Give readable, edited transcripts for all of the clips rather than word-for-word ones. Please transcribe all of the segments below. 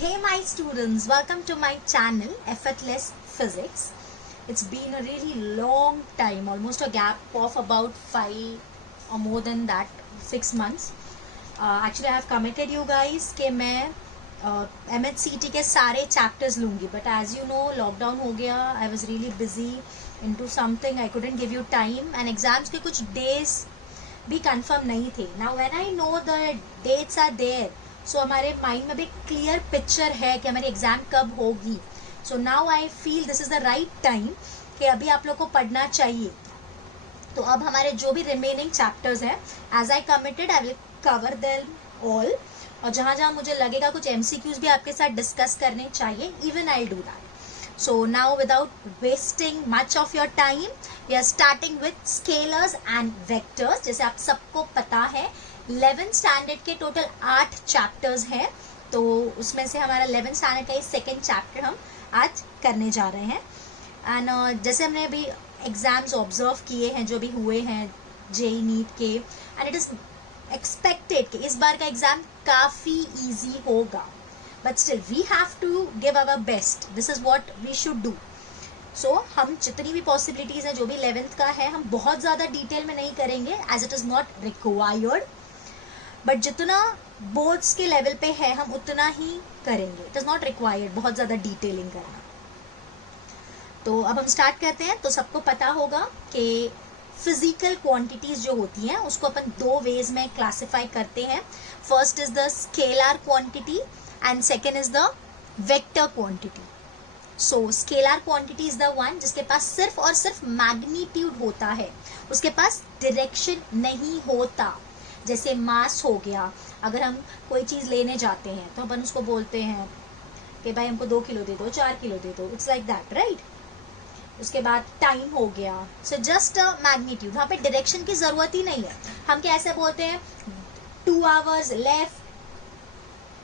Hey my students, welcome to my channel Effortless Physics. It's been a really long time, almost a gap of about 5 or more than that, 6 months. Actually I have committed you guys कि मैं MHCT के सारे chapters लूँगी, but as you know lockdown हो गया. I was really busy into something, I couldn't give you time and exams के कुछ days भी confirm नहीं थे. Now when I know the dates are there, सो हमारे माइंड में भी क्लियर पिक्चर है कि हमारी एग्जाम कब होगी. So now I feel this is the right time कि अभी आप लोग को पढ़ना चाहिए. तो अब हमारे जो भी रिमेनिंग चैप्टर्स हैं, as I committed I will cover them all. और जहाँ जहाँ मुझे लगेगा कुछ MCQs भी आपके साथ डिस्कस करने चाहिए, even I do that. So now without wasting much of your time we are starting with scalars and vectors. जैसे आप सबको पता है 11th स्टैंडर्ड के टोटल 8 चैप्टर्स हैं, तो उसमें से हमारा 11th स्टैंडर्ड का ये सेकेंड चैप्टर हम आज करने जा रहे हैं. एंड जैसे हमने अभी एग्जाम्स ऑब्जर्व किए हैं जो भी हुए हैं JEE नीट के, एंड इट इज एक्सपेक्टेड कि इस बार का एग्जाम काफ़ी ईजी होगा, but still we have to give our best. This is what we should do. So हम जितनी भी पॉसिबिलिटीज़ हैं जो भी 11th का है, हम बहुत ज़्यादा डिटेल में नहीं करेंगे as it is not required, but जितना बोर्ड्स के लेवल पे है हम उतना ही करेंगे. इट इज नॉट रिक्वायर्ड बहुत ज़्यादा डिटेलिंग करना. तो अब हम स्टार्ट करते हैं. तो सबको पता होगा कि फिजिकल क्वांटिटीज जो होती हैं उसको अपन 2 वेज में क्लासिफाई करते हैं. First is the scalar quantity and second is the vector quantity. So scalar quantity is the one जिसके पास सिर्फ और सिर्फ मैग्नीट्यूड होता है, उसके पास डायरेक्शन नहीं होता. जैसे मास हो गया, अगर हम कोई चीज़ लेने जाते हैं तो अपन उसको बोलते हैं कि भाई हमको 2 किलो दे दो, 4 किलो दे दो. It's like that, right. उसके बाद टाइम हो गया. सो जस्ट मैग्नीट्यूड, वहाँ पे डायरेक्शन की ज़रूरत ही नहीं है. हम क्या ऐसे बोलते हैं 2 आवर्स लेफ्ट,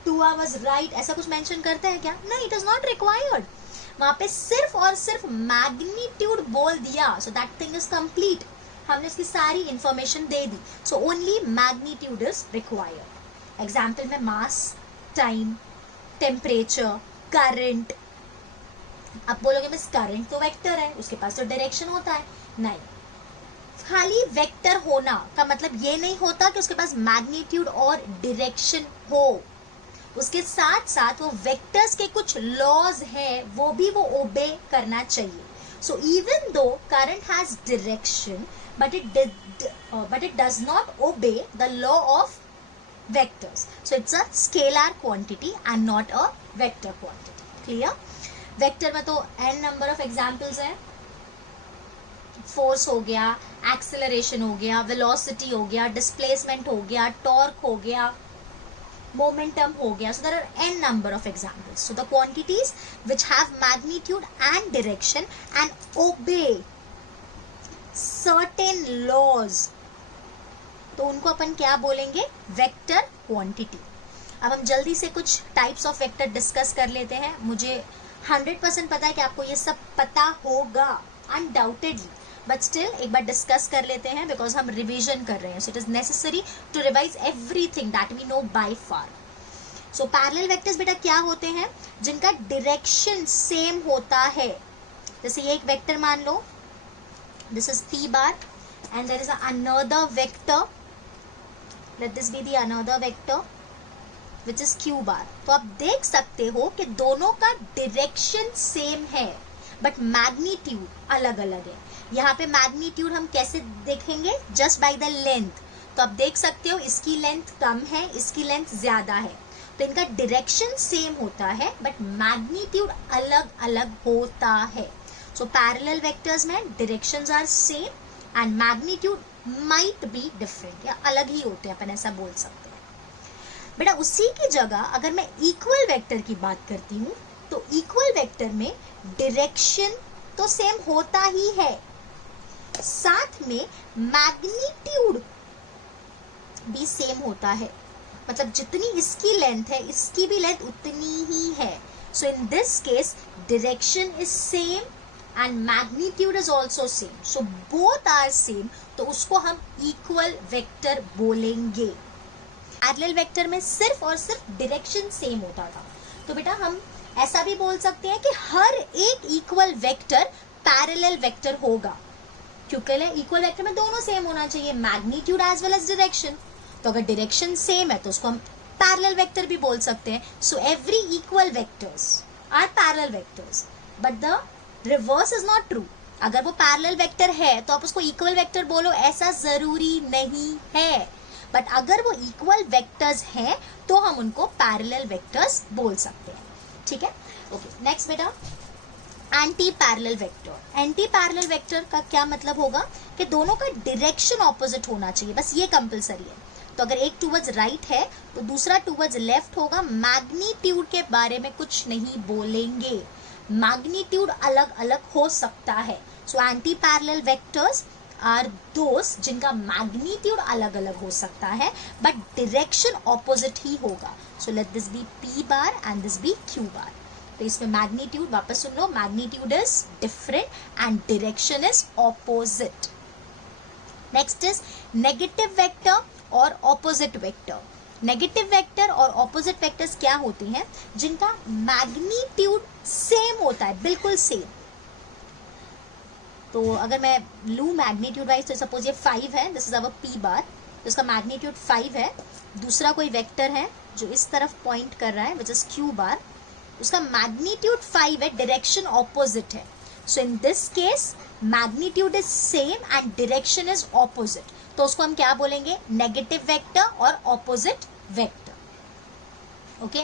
2 आवर्स राइट, ऐसा कुछ मेंशन करते हैं क्या? नहीं, इट इज़ नॉट रिक्वायर्ड. वहाँ पे सिर्फ और सिर्फ मैग्नीट्यूड बोल दिया, so that thing is complete. हमने उसकी सारी information they the. So only magnitude is required. Example में मास, टाइम, टेम्परेचर, करंट. आप बोलोगे मिस करंट तो वेक्टर है, उसके पास तो डायरेक्शन होता है. नहीं, खाली वेक्टर होना का मतलब ये नहीं होता कि उसके पास मैग्नीट्यूड और डायरेक्शन हो. उसके साथ साथ वो वेक्टर्स के कुछ लॉज हैं वो भी वो ओबे करना चाहिए. So even though current has direction, but it does not obey the law of vectors. So it's a scalar quantity and not a vector quantity. Clear? Vector में तो n number of examples हैं. Force हो गया, acceleration हो गया, velocity हो गया, displacement हो गया, torque हो गया, momentum हो गया. So there are n number of examples. So the quantities which have magnitude and direction and obey certain laws, तो उनको अपन क्या बोलेंगे? Vector quantity. अब हम जल्दी से कुछ टाइप्स ऑफ वेक्टर डिस्कस कर लेते हैं. मुझे 100% पता है कि आपको ये सब पता होगा अनडाउटेडली, बट स्टिल एक बार डिस्कस कर लेते हैं बिकॉज हम रिवीजन कर रहे हैं. So it is necessary to revise everything that we know by far. So parallel vectors बेटा क्या होते हैं? जिनका डायरेक्शन सेम होता है. जैसे ये एक वेक्टर मान लो, this is P bar and there is another vector, let this be the another vector which is Q bar. तो आप देख सकते हो कि दोनों का डायरेक्शन सेम है बट मैग्नीट्यूड अलग अलग है. यहाँ पे मैग्नीट्यूड हम कैसे देखेंगे? Just by the length. तो आप देख सकते हो इसकी लेंथ कम है, इसकी लेंथ ज्यादा है, तो इनका डायरेक्शन सेम होता है बट मैग्नीट्यूड अलग अलग होता है. सो पैरेलल वेक्टर्स में directions are same and magnitude might be different, या अलग ही होते हैं, अपन ऐसा बोल सकते हैं. बेटा उसी की जगह अगर मैं इक्वल वेक्टर की बात करती हूँ तो इक्वल वेक्टर में डायरेक्शन तो सेम होता ही है, साथ में मैग्नीट्यूड भी सेम होता है. मतलब जितनी इसकी लेंथ है इसकी भी लेंथ उतनी ही है. So in this case direction is same and magnitude is also same. So both are same, तो उसको हम इक्वल वेक्टर बोलेंगे. पैरेलल वेक्टर में सिर्फ और सिर्फ डायरेक्शन सेम होता था. तो बेटा हम ऐसा भी बोल सकते हैं कि हर एक इक्वल वेक्टर पैरेलल वेक्टर होगा, क्योंकि इक्वल वेक्टर में दोनों सेम होना चाहिए, magnitude as well as direction. तो अगर डायरेक्शन सेम है तो उसको हम पैरेलल वेक्टर भी बोल सकते हैं। So every equal vectors are parallel vectors, but the reverse is not true. अगर वो पैरेलल वेक्टर है तो आप उसको इक्वल वेक्टर बोलो, ऐसा जरूरी नहीं है। बट अगर वो इक्वल वेक्टर्स हैं तो हम उनको पैरेलल वेक्टर्स बोल सकते हैं, ठीक है। ओके, नेक्स्ट बेटा, anti parallel vector. Anti parallel vector का क्या मतलब होगा कि दोनों का डायरेक्शन ऑपोजिट होना चाहिए, बस ये कंपलसरी है। तो अगर एक टूवर्ड्स राइट है तो दूसरा टूवर्ड्स लेफ्ट होगा। मैग्नीट्यूड के बारे में कुछ नहीं बोलेंगे, मैग्नीट्यूड अलग अलग हो सकता है। So anti parallel vectors are those जिनका मैग्नीट्यूड अलग अलग हो सकता है बट डायरेक्शन ऑपोजिट ही होगा। So let this be P bar and this be Q bar. तो इसमें मैग्नीट्यूड वापस सुन लो, magnitude is different and direction is opposite. Next is negative vector और ऑपोजिट वेक्टर। नेगेटिव वेक्टर और ऑपोजिट वेक्टर्स क्या होते हैं? जिनका मैग्नीट्यूड सेम होता है, बिल्कुल सेम। तो अगर मैं लूँ मैग्नीट्यूड वाइज, तो सपोज ये 5 है, दिस इज अवर पी बार, तो इसका मैग्नीट्यूड 5 है। दूसरा कोई वेक्टर है जो इस तरफ पॉइंट कर रहा है विच इज क्यू बार, उसका मैग्नीट्यूड 5 है, डायरेक्शन ऑपोजिट है। So in this case magnitude is same and direction is opposite, तो उसको हम क्या बोलेंगे? नेगेटिव वेक्टर और ऑपोजिट वेक्टर। ओके,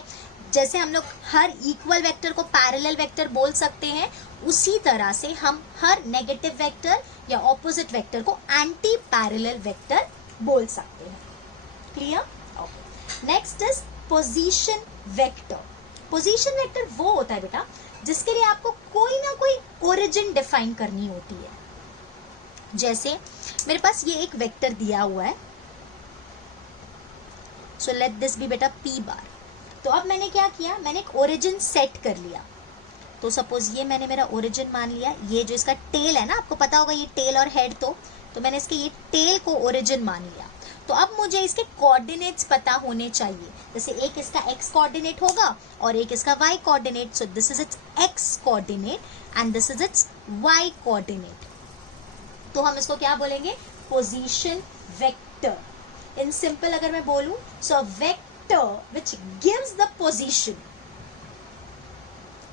जैसे हम लोग हर इक्वल वेक्टर को पैरेलल वेक्टर बोल सकते हैं, उसी तरह से हम हर नेगेटिव वेक्टर या ऑपोजिट वेक्टर को एंटी पैरेलल वेक्टर बोल सकते हैं। Clear? Okay, next is position vector. Position vector वो होता है बेटा जिसके लिए आपको कोई ना कोई ओरिजिन डिफाइन करनी होती है। जैसे मेरे पास ये एक वेक्टर दिया हुआ है, सो लेट दिस बी बेटा पी बार। तो अब मैंने क्या किया, मैंने एक ओरिजिन सेट कर लिया। तो सपोज ये मैंने मेरा ओरिजिन मान लिया, ये जो इसका टेल है ना, आपको पता होगा ये टेल और हेड, तो मैंने इसके ये टेल को ओरिजिन मान लिया। तो अब मुझे इसके कोऑर्डिनेट्स पता होने चाहिए। जैसे एक इसका एक्स कोऑर्डिनेट होगा और एक इसका y coordinate. So this is its x coordinate and this is its y coordinate. तो हम इसको क्या बोलेंगे? Position vector. इन सिंपल अगर मैं बोलूं, so vector which gives the position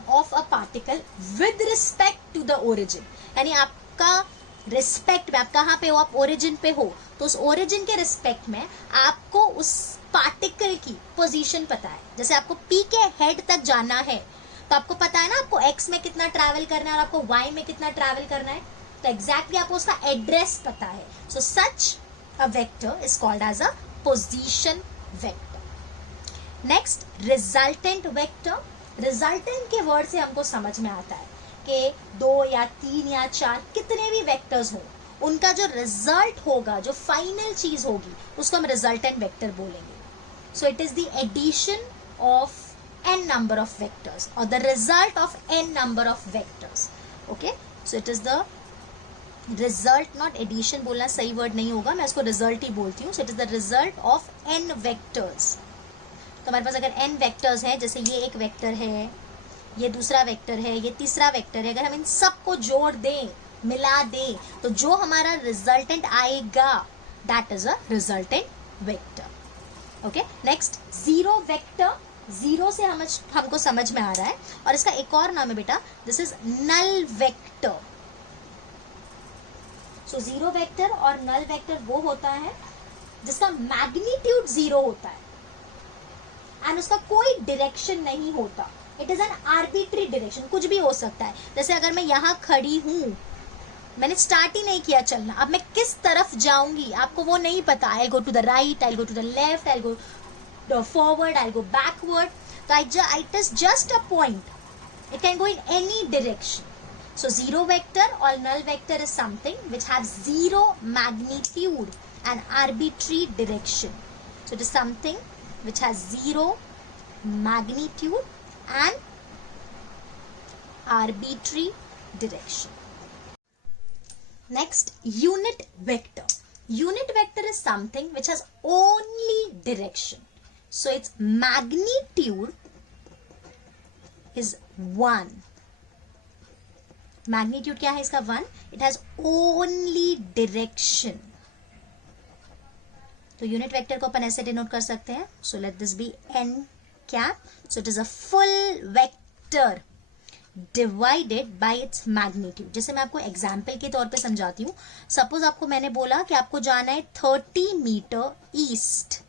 of a particle with respect to the origin. यानी आपका रिस्पेक्ट में, आप कहाँ पे हो? आप ओरिजिन पे हो, तो उस ओरिजिन के रिस्पेक्ट में आपको उस पार्टिकल की पोजीशन पता है। जैसे आपको पी के हेड तक जाना है तो आपको पता है ना आपको एक्स में कितना ट्रैवल करना है और आपको वाई में कितना ट्रैवल करना है, तो एग्जैक्टली आपको उसका एड्रेस पता है। So such a vector is called as a position vector. Next, resultant vector. Resultant के वर्ड से हमको समझ में आता है कि 2 या 3 या 4 कितने भी वेक्टर्स हो, उनका जो रिजल्ट होगा, जो फाइनल चीज होगी, उसको हम रिजल्टेंट वेक्टर बोलेंगे। So it is the addition of n number of vectors or the result of n number of vectors. Okay, so it is the result, not addition बोलना सही वर्ड नहीं होगा, मैं इसको रिजल्ट ही बोलती हूँ। so it is the result of n vectors. तो हमारे पास अगर n वेक्टर्स हैं, जैसे ये एक वेक्टर है, ये दूसरा वेक्टर है, ये तीसरा वेक्टर है, अगर हम इन सबको जोड़ दें, मिला दें, तो जो हमारा रिजल्टेंट आएगा that is a resultant vector. Okay, next zero vector. Zero से हमको समझ में आ रहा है, और इसका एक और नाम है बेटा, this is null vector. So zero vector और नल वेक्टर वो होता है जिसका मैग्नीट्यूड 0 होता है एंड उसका कोई डायरेक्शन नहीं होता। It is an arbitrary direction, कुछ भी हो सकता है। जैसे अगर मैं यहाँ खड़ी हूँ, मैंने स्टार्ट ही नहीं किया चलना, अब मैं किस तरफ जाऊंगी आपको वो नहीं पता। I go to the right, I go to the left, I go forward, I'll go backward. So it is just a point. It can go in any direction. So zero vector or null vector is something which has zero magnitude and arbitrary direction. So it is something which has zero magnitude and arbitrary direction. Next, unit vector. Unit vector is something which has only direction. So its magnitude is 1. Magnitude क्या है इसका? 1. It has only direction. तो unit vector को अपन ऐसे denote कर सकते हैं. So let this be n cap. So it is a full vector divided by its magnitude. जैसे मैं आपको एग्जाम्पल के तौर पे समझाती हूँ. सपोज आपको मैंने बोला कि आपको जाना है 30 मीटर ईस्ट,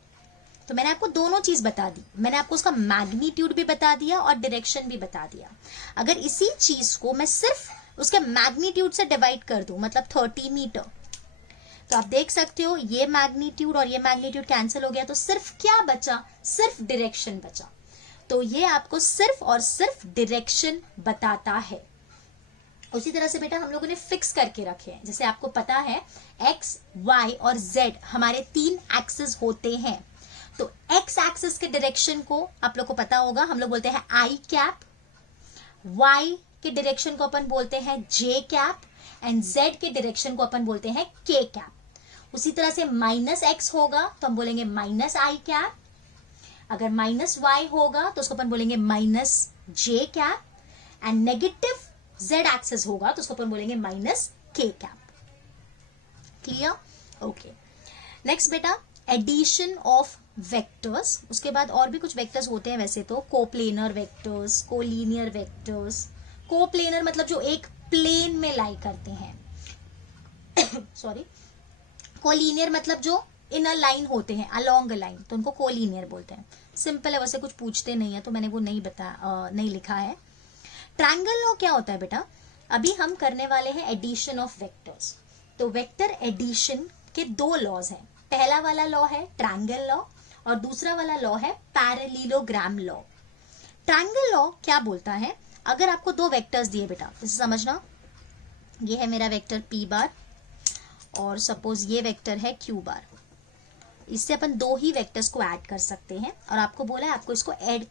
तो मैंने आपको दोनों चीज बता दी. मैंने आपको उसका मैग्नीट्यूड भी बता दिया और डायरेक्शन भी बता दिया. अगर इसी चीज को मैं सिर्फ उसके मैग्नीट्यूड से डिवाइड कर दूं, मतलब 30 मीटर, तो आप देख सकते हो ये मैग्नीट्यूड और ये मैग्नीट्यूड कैंसिल हो गया, तो सिर्फ क्या बचा? सिर्फ डायरेक्शन बचा. तो ये आपको सिर्फ और सिर्फ डायरेक्शन बताता है. उसी तरह से बेटा हम लोगों ने फिक्स करके रखे हैं. जैसे आपको पता है x, y और z हमारे 3 एक्सिस होते हैं. तो x एक्सिस के डायरेक्शन को आप लोग को पता होगा, हम लोग बोलते हैं i कैप. y के डायरेक्शन को अपन बोलते हैं j कैप एंड z के डायरेक्शन को अपन बोलते हैं k कैप. उसी तरह से माइनस x होगा तो हम बोलेंगे माइनस i कैप. अगर माइनस y होगा तो उसको अपन बोलेंगे minus j cap. And negative z axis होगा तो उसको अपन बोलेंगे minus k cap. Clear? Okay. Next बेटा एडिशन ऑफ वेक्टर्स. उसके बाद और भी कुछ वेक्टर्स होते हैं वैसे तो. Coplanar vectors, collinear vectors. Coplanar मतलब जो एक प्लेन में लाई करते हैं. सॉरी. कोलिनियर मतलब जो इन अ लाइन होते हैं, अलोंग अ लाइन, तो उनको कोलिनियर बोलते हैं. सिंपल है, वैसे कुछ पूछते नहीं है तो मैंने वो नहीं लिखा है. ट्रायंगल लॉ क्या होता है बेटा? अभी हम करने वाले हैं एडिशन ऑफ वेक्टर्स. तो वेक्टर एडिशन के 2 लॉज हैं. पहला वाला लॉ है ट्रायंगल लॉ और दूसरा वाला लॉ है पैरेललोग्राम लॉ. ट्रायंगल लॉ क्या बोलता है? अगर आपको 2 वेक्टर्स दिए बेटा, इसे समझना, ये है मेरा वेक्टर p बार और सपोज ये वेक्टर है q बार. इससे अपन 2 ही वेक्टर्स को ऐड कर सकते हैं और आपको बोला है आपको इसको ऐड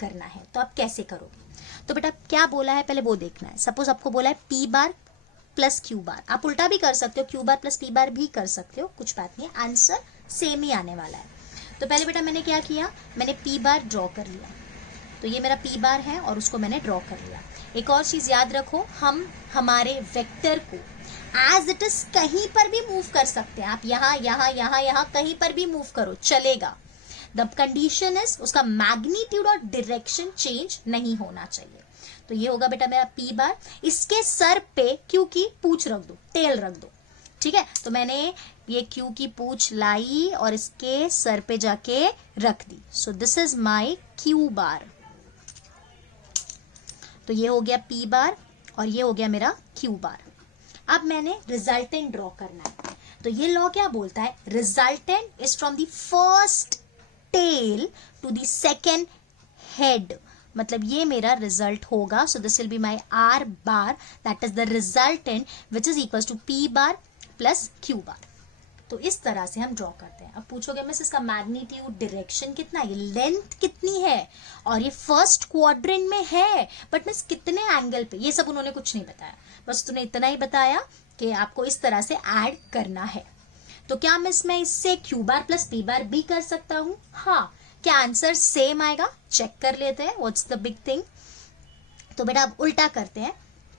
करना है. तो आप कैसे करोगे? तो बेटा क्या बोला है पहले वो देखना है. सपोज आपको बोला है p बार प्लस q बार. आप उल्टा भी कर सकते हो, q बार प्लस p बार भी कर सकते हो, कुछ बात नहीं, आंसर सेम ही आने वाला है. तो पहले बेटा मैंने क्या किया, मैंने p बार ड्रॉ कर लिया. तो ये मेरा p बार है और उसको मैंने ड्रॉ कर लिया. एक और चीज याद रखो, हम हमारे वेक्टर को एज इट इज कहीं पर भी मूव कर सकते हैं. आप यहाँ यहाँ यहाँ यहाँ कहीं पर भी मूव करो, चलेगा. द कंडीशन इज उसका मैग्नीट्यूड और डायरेक्शन चेंज नहीं होना चाहिए. तो ये होगा बेटा मेरा p बार. इसके सर पे q की पूंछ रख दो, टेल रख दो. ठीक है, तो मैंने ये q की पूंछ लाई और इसके सर पे जाके रख दी. So this is my q bar. तो ये हो गया p बार और ये हो गया मेरा q बार. अब मैंने रिजल्टेंट ड्रॉ करना है. तो ये लॉ क्या बोलता है? Resultant is from the first tail to the second head. मतलब ये मेरा रिजल्ट होगा. So this will be my r bar, that is the resultant which is equal to p bar plus q bar. तो इस तरह से हम draw करते हैं. अब पूछोगे मिस इसका मैग्नीट्यूड, डायरेक्शन कितना है, लेंथ कितनी है, और ये फर्स्ट क्वाड्रेंट में है, बट मिस कितने एंगल पे, ये सब उन्होंने कुछ नहीं बताया. बस तूने इतना ही बताया कि आपको इस तरह से ऐड करना है. तो क्या मिस मैं इससे q बार प्लस p बार भी कर सकता हूँ? हाँ. क्या आंसर सेम आएगा? चेक कर लेते हैं. What's the big thing? तो बेटा अब उल्टा करते हैं.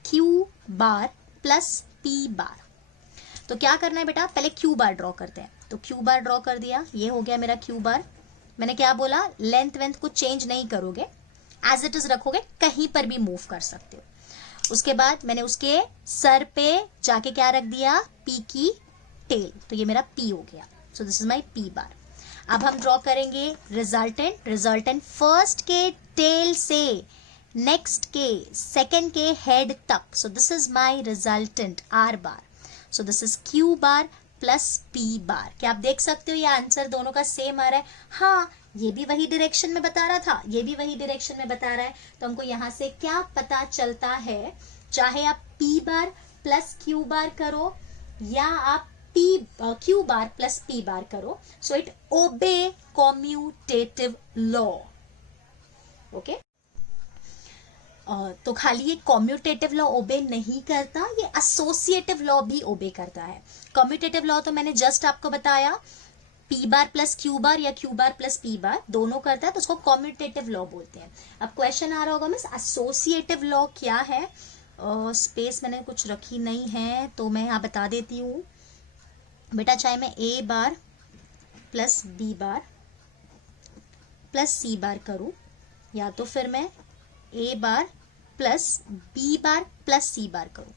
q बार प्लस p बार. तो क्या करना है बेटा, पहले q बार ड्रॉ करते हैं. तो q बार ड्रॉ कर दिया. ये हो गया मेरा q बार. मैंने क्या बोला, लेंथ वेंथ को चेंज नहीं करोगे, एज इट इज रखोगे, कहीं पर भी मूव कर सकते हो. उसके बाद मैंने उसके सर पे जाके क्या रख दिया, p की टेल. तो ये मेरा p हो गया. सो दिस इज माई p बार. अब हम ड्रॉ करेंगे रिजल्टेंट. रिजल्टेंट फर्स्ट के टेल से नेक्स्ट के सेकेंड के हेड तक. सो this is my resultant r bar. So this is q bar plus p बार. क्या आप देख सकते हो ये आंसर दोनों का सेम आ रहा है? हाँ, ये भी वही डायरेक्शन में बता रहा था, ये भी वही डायरेक्शन में बता रहा है. तो हमको यहाँ से क्या पता चलता है, चाहे आप p bar plus q bar करो या आप q bar plus p bar करो, so it obey commutative law. Okay. तो खाली ये कॉम्यूटेटिव लॉ ओबे नहीं करता, ये एसोसिएटिव लॉ भी ओबे करता है. कॉम्यूटेटिव लॉ तो मैंने जस्ट आपको बताया, P bar plus Q bar या Q bar plus P bar दोनों करता है तो उसको कॉम्यूटेटिव लॉ बोलते हैं। अब क्वेश्चन आ रहा होगा मिस एसोसिएटिव लॉ क्या है? स्पेस मैंने कुछ रखी नहीं है तो मैं यहाँ बता देती हूँ बेटा। चाहे मैं ए बार प्लस बी बार प्लस सी बार करूँ या तो फिर मैं ए बार प्लस बी बार प्लस सी बार करूँ,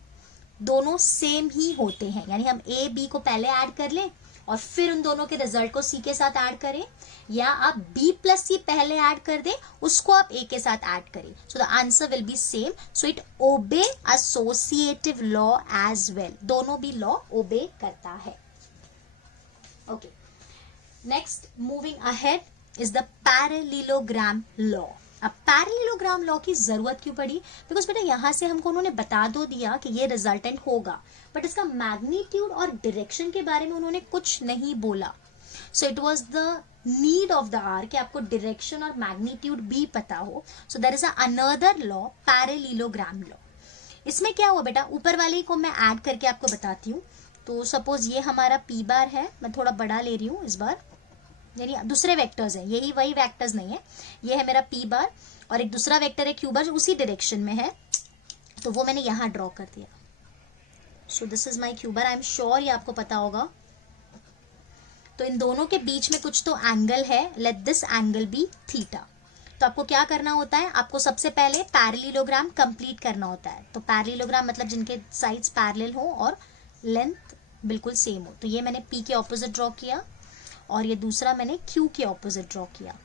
दोनों सेम ही होते हैं। यानी हम ए बी को पहले ऐड कर लें और फिर उन दोनों के रिजल्ट को सी के साथ ऐड करें, या आप बी प्लस सी पहले ऐड कर दें उसको आप ए के साथ ऐड करें। So the answer will be same. So it obey associative law as well. दोनों भी लॉ ओबे करता है। Okay, next moving ahead is the parallelogram law. अब पैरेललोग्राम लॉ की जरूरत क्यों पड़ी? बिकॉज बेटा यहां से हमको उन्होंने बता दो दिया कि ये रिजल्टेंट होगा, बट इसका मैग्नीट्यूड और डायरेक्शन के बारे में उन्होंने कुछ नहीं बोला। So it was the need of the hour कि आपको डायरेक्शन और मैग्नीट्यूड भी पता हो। So there is another law, parallelogram law. इसमें क्या हुआ बेटा, ऊपर वाले को मैं ऐड करके आपको बताती हूँ। तो सपोज ये हमारा पी बार है, मैं थोड़ा बड़ा ले रही हूँ इस बार, यानी दूसरे वेक्टर्स हैं, यही वही वेक्टर्स नहीं है। ये है मेरा पी बार और एक दूसरा वेक्टर है क्यू बार जो उसी डायरेक्शन में है, तो वो मैंने यहाँ ड्रॉ कर दिया। सो this is my Q bar. I am sure ये आपको पता होगा। तो इन दोनों के बीच में कुछ तो एंगल है, let this angle be theta. तो आपको क्या करना होता है, आपको सबसे पहले पैरेललोग्राम कंप्लीट करना होता है। तो पैरेललोग्राम मतलब जिनके साइड्स पैरेलल हो और लेंथ बिल्कुल सेम हो। तो ये मैंने पी के ऑपोजिट ड्रॉ किया और ये दूसरा मैंने क्यू के ऑपोजिट ड्रॉ किया।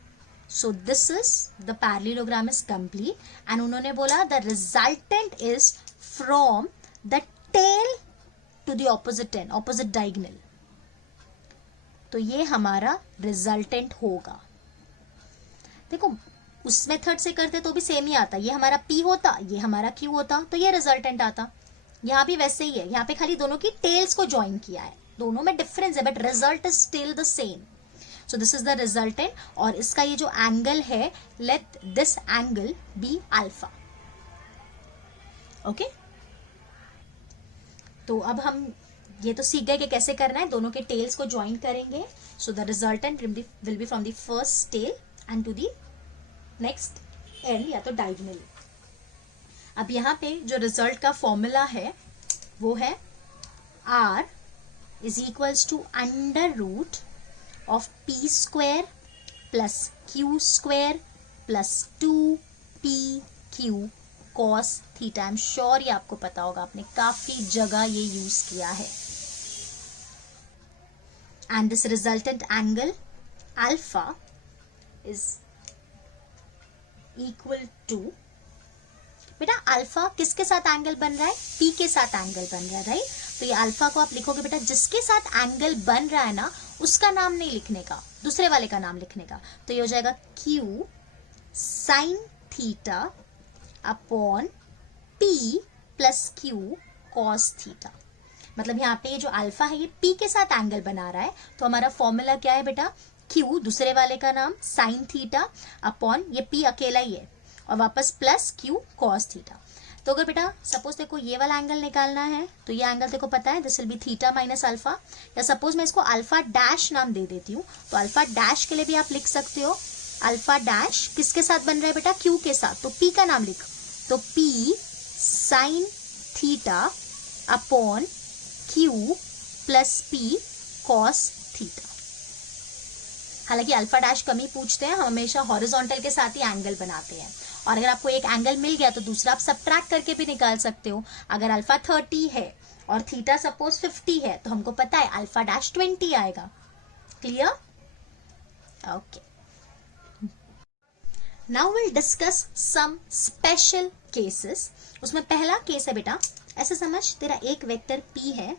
So this is the parallelogram is complete and उन्होंने बोला the resultant is from the tail to the opposite end, opposite diagonal. तो ये हमारा रिजल्टेंट होगा। देखो उस मेथड से करते तो भी सेम ही आता, ये हमारा पी होता, ये हमारा क्यू होता, तो ये रिजल्टेंट आता। यहाँ भी वैसे ही है, यहाँ पे खाली दोनों की टेल्स को ज्वाइन किया है, दोनों में डिफरेंस है but result is still the same. So this is the resultant और इसका ये जो एंगल है, let this angle be alpha. Okay, तो अब हम ये तो सीख गए कि कैसे करना है, दोनों के टेल्स को ज्वाइन करेंगे। So the resultant will be from the first tail end to the next end या तो डायगोनल। अब यहाँ पे जो रिजल्ट का फॉर्मूला है वो है R is equals to under root of p square plus q square plus 2pq cos theta। I'm sure ये आपको पता होगा, आपने काफी जगह ये यूज किया है। And this resultant angle alpha is equal to, बेटा अल्फा किसके साथ एंगल बन रहा है, पी के साथ एंगल बन रहा है, राइट। तो ये अल्फा को आप लिखोगे बेटा जिसके साथ एंगल बन रहा है ना उसका नाम नहीं लिखने का, दूसरे वाले का नाम लिखने का। तो ये हो जाएगा Q sine theta upon P plus Q cos theta. मतलब यहाँ पे ये जो अल्फा है ये P के साथ एंगल बना रहा है, तो हमारा फॉर्मूला क्या है बेटा, Q दूसरे वाले का नाम साइन थीटा अपॉन ये P अकेला ही है और वापस प्लस Q कॉस थीटा। तो अगर बेटा सपोज देखो ये वाला एंगल निकालना है तो ये एंगल देखो पता है, this will B theta minus alpha, या सपोज मैं इसको अल्फा डैश नाम दे देती हूँ, तो अल्फा डैश के लिए भी आप लिख सकते हो अल्फा डैश किसके साथ बन रहा है बेटा, Q के साथ, तो P का नाम लिखो, तो P sine theta upon Q plus P cos theta. हालांकि अल्फा डैश कम ही पूछते हैं, हम हमेशा हॉरिजॉन्टल के साथ ही एंगल बनाते हैं, और अगर आपको एक एंगल मिल गया तो दूसरा आप सबट्रैक्ट करके भी निकाल सकते हो। अगर अल्फा 30 है और थीटा सपोज 50 है तो हमको पता है अल्फा डैश 20 आएगा। Clear? Okay, now will discuss some special cases. उसमें पहला केस है बेटा, ऐसे समझ तेरा एक वेक्टर P है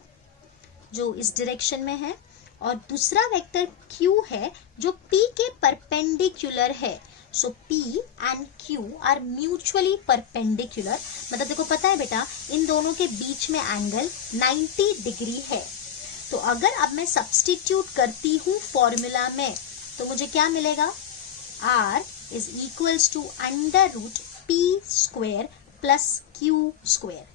जो इस डायरेक्शन में है और दूसरा वेक्टर Q है जो P के परपेंडिकुलर है। So P and Q are mutually perpendicular. मतलब देखो पता है बेटा इन दोनों के बीच में एंगल 90 डिग्री है। तो अगर अब मैं सब्स्टिट्यूट करती हूँ फॉर्मूला में तो मुझे क्या मिलेगा, R is equals to under root P square plus Q square.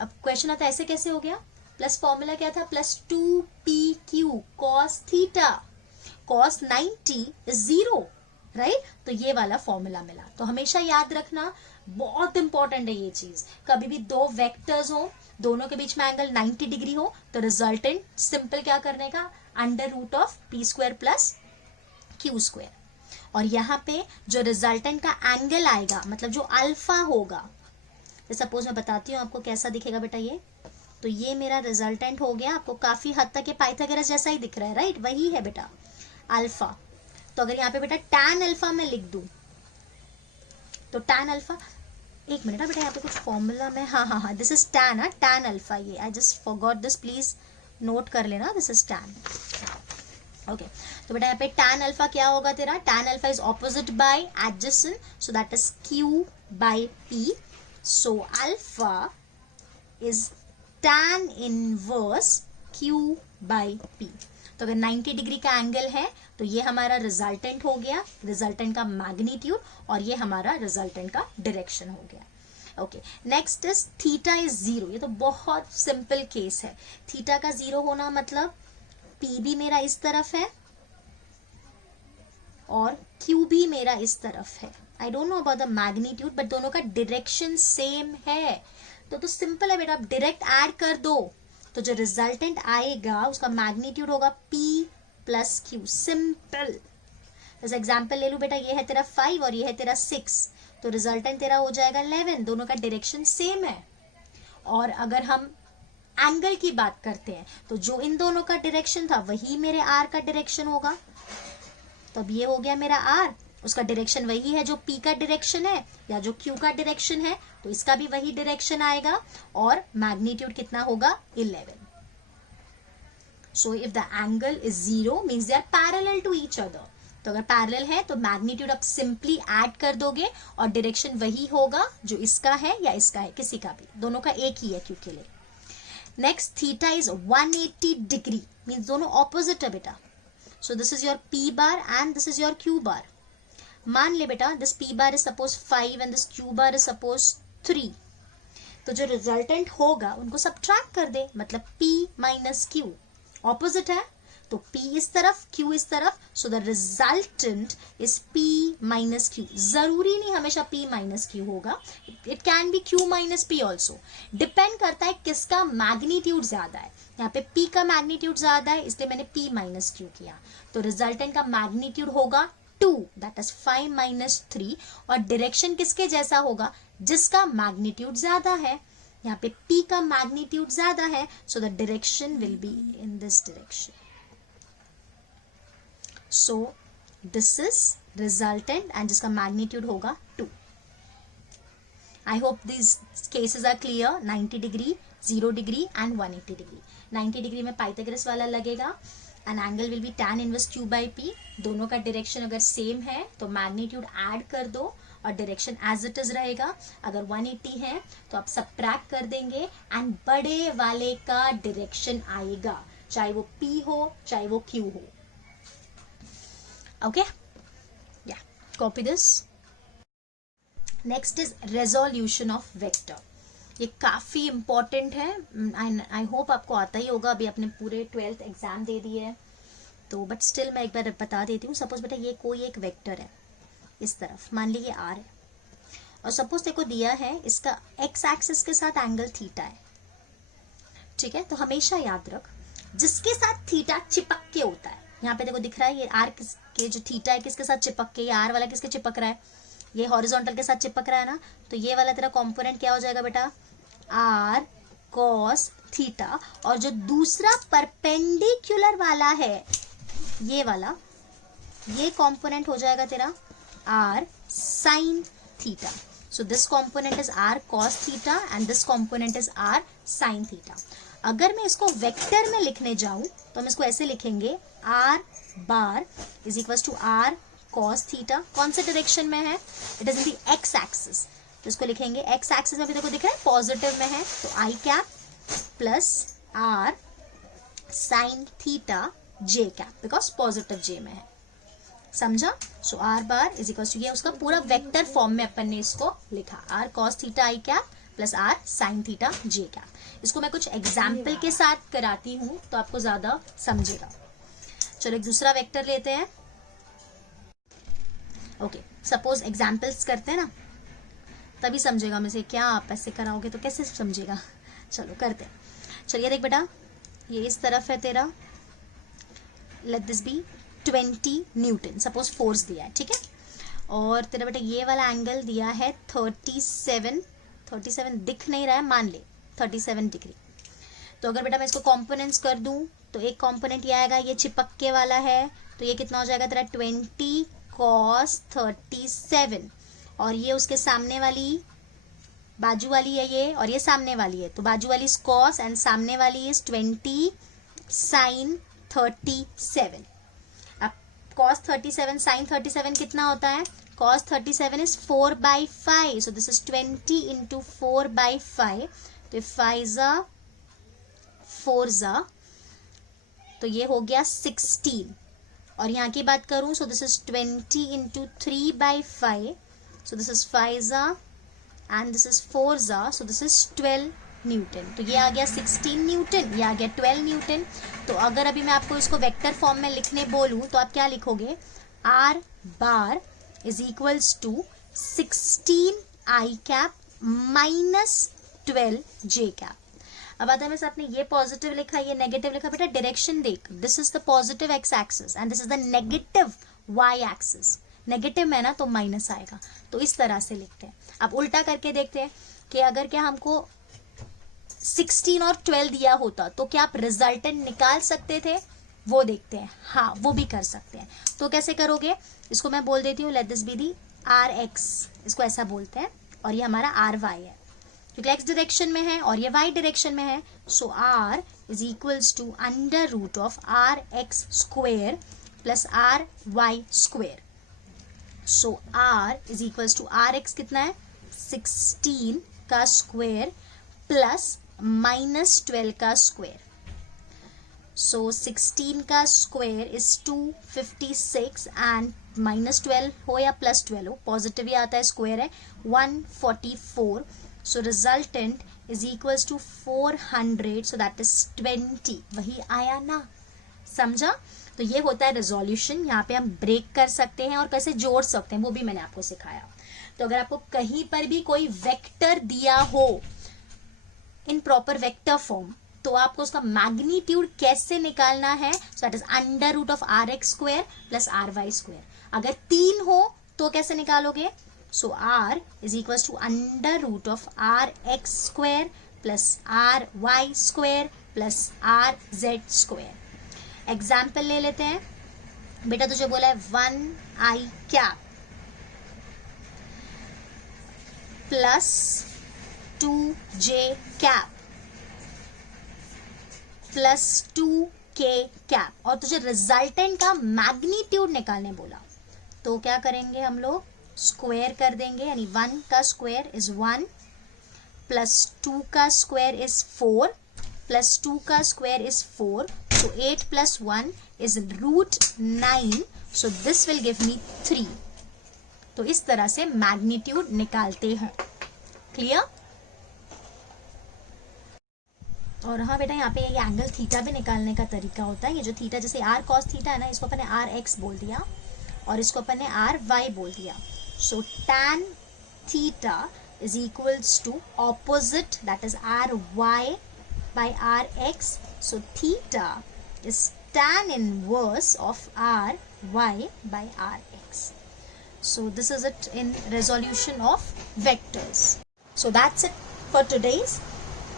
अब क्वेश्चन आता है ऐसे कैसे हो गया, प्लस फॉर्मूला क्या था, plus 2pq cos theta. cos 90 is 0, right? तो ये वाला फॉर्मूला मिला। तो हमेशा याद रखना, बहुत इंपॉर्टेंट है ये चीज। कभी भी दो वेक्टर्स हो, दोनों के बीच में एंगल 90 डिग्री हो, तो रिजल्टेंट सिंपल क्या करने का, under root of p square plus q square. और यहाँ पे जो रिजल्टेंट का एंगल आएगा, मतलब जो अल्फा होगा, सपोज मैं बताती हूँ आपको कैसा दिखेगा बेटा ये। तो ये मेरा रिजल्टेंट हो गया, आपको काफी हद तक ये पाइथागोरस जैसा ही दिख रहा है, राइट? वही है बेटा अल्फा। तो अगर यहाँ पे बेटा tan अल्फा मैं लिख दूं, तो tan अल्फा, एक मिनट बेटा, यहाँ पे कुछ फॉर्मूला में, हाँ, this is tan, tan alpha, ये I just forgot this, please note कर लेना, दिस इज tan। ओके, तो बेटा यहाँ पे tan अल्फा क्या होगा तेरा, tan alpha is opposite by adjacent, so that is q by p, so alpha is tan inverse q by p। तो अगर 90 डिग्री का एंगल है तो ये हमारा रिजल्टेंट हो गया, रिजल्टेंट का मैग्नीट्यूड, और ये हमारा रिजल्टेंट का डायरेक्शन हो गया। Okay, next is theta is 0। ये तो बहुत सिंपल केस है। थीटा का 0 होना मतलब P भी मेरा इस तरफ है और Q भी मेरा इस तरफ है। I don't know about the magnitude, but दोनों का डायरेक्शन सेम है। तो सिंपल है बेटा, आप डायरेक्ट ऐड कर दो, तो जो रिजल्टेंट आएगा उसका मैग्नीट्यूड होगा P प्लस Q, सिंपल। जैसे एग्जाम्पल ले लू बेटा, ये है तेरा 5 और ये है तेरा 6, तो रिजल्टेंट तेरा हो जाएगा 11, दोनों का डायरेक्शन सेम है। और अगर हम एंगल की बात करते हैं, तो जो इन दोनों का डायरेक्शन था वही मेरे R का डायरेक्शन होगा। तो अब ये हो गया मेरा R, उसका डायरेक्शन वही है जो P का डायरेक्शन है या जो Q का डायरेक्शन है, तो इसका भी वही डायरेक्शन आएगा, और मैग्नीट्यूड कितना होगा, 11। So if the angle is 0 means they are parallel to each other. तो अगर पैरेलल है तो मैग्नीट्यूड आप सिंपली ऐड कर दोगे और डायरेक्शन वही होगा जो इसका है या इसका है, किसी का भी, दोनों का एक ही है Q के लिए। Next, theta is 180 degree, means दोनों ऑपोजिट है बेटा। सो this is your P bar and this is your Q बार। मान ले बेटा this P bar is suppose 5 and this Q bar is suppose 3, तो जो रिजल्टेंट होगा उनको सबट्रैक्ट कर दे, मतलब P माइनस Q, ऑपोजिट है तो P इस तरफ, Q इस तरफ, सो the resultant is P minus Q। जरूरी नहीं हमेशा P माइनस Q होगा, it can be Q minus P also, depend करता है किसका मैग्नीट्यूड ज्यादा है। यहाँ पे P का मैग्नीट्यूड ज्यादा है इसलिए मैंने P माइनस Q किया, तो रिजल्टेंट का मैग्नीट्यूड होगा 2, दैट इज 5 माइनस 3, और डायरेक्शन किसके जैसा होगा, जिसका मैग्नीट्यूड ज्यादा है। यहाँ पे P का मैग्नीट्यूड ज्यादा है, so the direction will be in this direction. So this is resultant and जिसका मैग्नीट्यूड होगा 2। I hope this cases are clear. 90 degree, 0 degree and 180 degree. 90 degree में पाइथागोरस वाला लगेगा and angle will be tan inverse Q by P। दोनों का direction अगर same है तो मैग्नीट्यूड ऐड कर दो और डायरेक्शन एज इट इज रहेगा। अगर 180 है तो आप सबट्रैक्ट कर देंगे एंड बड़े वाले का डायरेक्शन आएगा, चाहे वो P हो चाहे वो Q हो। ओके, या copy this. Next is resolution of vector. ये काफी इंपॉर्टेंट है, आई होप आपको आता ही होगा, अभी आपने पूरे 12th एग्जाम दे दिए है तो, बट स्टिल मैं एक बार बता देती हूँ। सपोज बेटा ये कोई एक वेक्टर है इस तरफ, मान लीजिए R है, और सपोज देखो दिया है इसका x एक्सिस के साथ एंगल थीटा है, ठीक है? तो हमेशा याद रख जिसके साथ थीटा चिपक के होता है, यहाँ पे देखो दिख रहा है ये R के जो थीटा है किसके साथ चिपक के, ये R वाला किसके चिपक रहा है, ये हॉरिजॉन्टल के साथ चिपक रहा है ना, तो ये वाला तेरा कंपोनेंट क्या हो जाएगा बेटा, R cos थीटा, और जो दूसरा परपेंडिकुलर वाला है ये वाला, ये कंपोनेंट हो जाएगा तेरा R sin theta. So this component is R cos theta and this component is R sin theta. अगर मैं इसको वेक्टर में लिखने जाऊं तो हम इसको ऐसे लिखेंगे, R bar is equal to R cos theta. कौन से डायरेक्शन में है, it is in the x axis, तो इसको लिखेंगे x एक्सिस में भी देखो दिख रहा है पॉजिटिव में है, तो I cap plus R sin theta j cap, because positive j में है, समझा? So R bar is equal to, ये उसका पूरा वेक्टर फॉर्म में अपन ने इसको लिखा, R cos theta I cap plus R sin theta j cap. इसको मैं कुछ एग्जाम्पल के साथ कराती हूँ तो आपको ज्यादा समझेगा। चलो एक दूसरा वेक्टर लेते हैं. ओके, सपोज एग्जाम्पल्स करते हैं ना, तभी समझेगा मुझे. क्या आप ऐसे कराओगे तो कैसे समझेगा. चलो करते हैं. चलिए देख बेटा, ये इस तरफ है तेरा. Let this be 20 newton. Suppose force दिया है, ठीक है. और तेरा बेटा ये वाला एंगल दिया है 37 दिख नहीं रहा है, मान ले 37 डिग्री. तो अगर बेटा मैं इसको कॉम्पोनेंट्स कर दूं तो एक कॉम्पोनेंट ये आएगा, ये चिपके वाला है, तो ये कितना हो जाएगा तेरा 20 cos 37. और ये उसके सामने वाली बाजू वाली है ये, और ये सामने वाली है, तो बाजू वाली इज cos एंड सामने वाली इज 20 sin 37. अब cos 37 sin 37 कितना होता है. cos 37 is 4/5, so this is 20 into 4/5. तो 5 4 तो ये हो गया 16. और यहाँ की बात करूं, so this is 20 into 3/5, so this is 5 and this is 4 so this is 12 Newton. तो ये आ गया 16 न्यूटन, ये आ गया 12 न्यूटन. तो अगर अभी मैं आपको इसको वेक्टर फॉर्म में लिखने बोलूं तो आप क्या लिखोगे, R bar is equals to 16 i cap minus 12 j cap. अब आता है मेरे साथ में ये पॉजिटिव लिखा, ये नेगेटिव लिखा. बेटा डायरेक्शन देख, this is the positive x axis and this is the negative y axis. Negative में ना तो माइनस आएगा, तो इस तरह से लिखते हैं. अब उल्टा करके देखते हैं कि अगर क्या हमको 16 और 12 दिया होता तो क्या आप रिजल्टेंट निकाल सकते थे, वो देखते हैं. हाँ, वो भी कर सकते हैं. तो कैसे करोगे, इसको मैं बोल देती हूँ, let this be the r x, इसको ऐसा बोलते हैं, और ये हमारा आर वाई है, क्योंकि एक्स डायरेक्शन में है और ये वाई डायरेक्शन में है. So R is equals to under root of R X square plus R Y square. So R is equals to R X कितना है 16 का स्क्वेयर प्लस माइनस 12 का स्क्वेयर. सो 16 का स्क्वेयर इज 256 एंड माइनस 12 हो या plus 12 हो, positive ही आता है, स्क्वेयर है 144. So resultant is equals to 400, so that is 20. वही आया ना, समझा. तो ये होता है रेजोल्यूशन. यहाँ पे हम ब्रेक कर सकते हैं और कैसे जोड़ सकते हैं वो भी मैंने आपको सिखाया. तो अगर आपको कहीं पर भी कोई वेक्टर दिया हो इन प्रॉपर वेक्टर फॉर्म, तो आपको उसका मैग्नीट्यूड कैसे निकालना है, so that is under root of R X square plus R Y square. अगर 3 हो तो कैसे निकालोगे, so R is equal to under root of R X square plus R Y square plus R Z square. Example ले लेते हैं. बेटा तुझे बोला है 1 I cap plus 2 J cap plus 2 K cap, और तुझे रिजल्टेंट का मैग्नीट्यूड निकालने बोला. तो क्या करेंगे हम लोग, स्क्वायर कर देंगे, यानी 1 का स्क्वायर इज 1 प्लस 2 का स्क्वायर इज 4 प्लस 2 का square is 4. So 8 plus 1 is root 9. So this will give me 3. तो इस तरह से मैग्नीट्यूड निकालते हैं. क्लियर. और हाँ बेटा, यहाँ पे ये एंगल थीटा भी निकालने का तरीका होता है. ये जो थीटा, जैसे आर कॉस थीटा है ना, इसको अपन ने आर एक्स बोल दिया और इसको अपन ने आर वाई बोल दिया. So tan theta is equals to opposite, that is r y by rx. So theta is tan inverse of ry by rx. So this is it in resolution of vectors. So that's it for today's.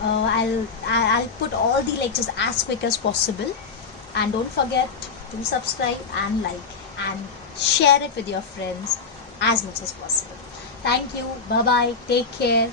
I'll put all the lectures as quick as possible, and don't forget to subscribe and like and share it with your friends as much as possible. Thank you. Bye bye. Take care.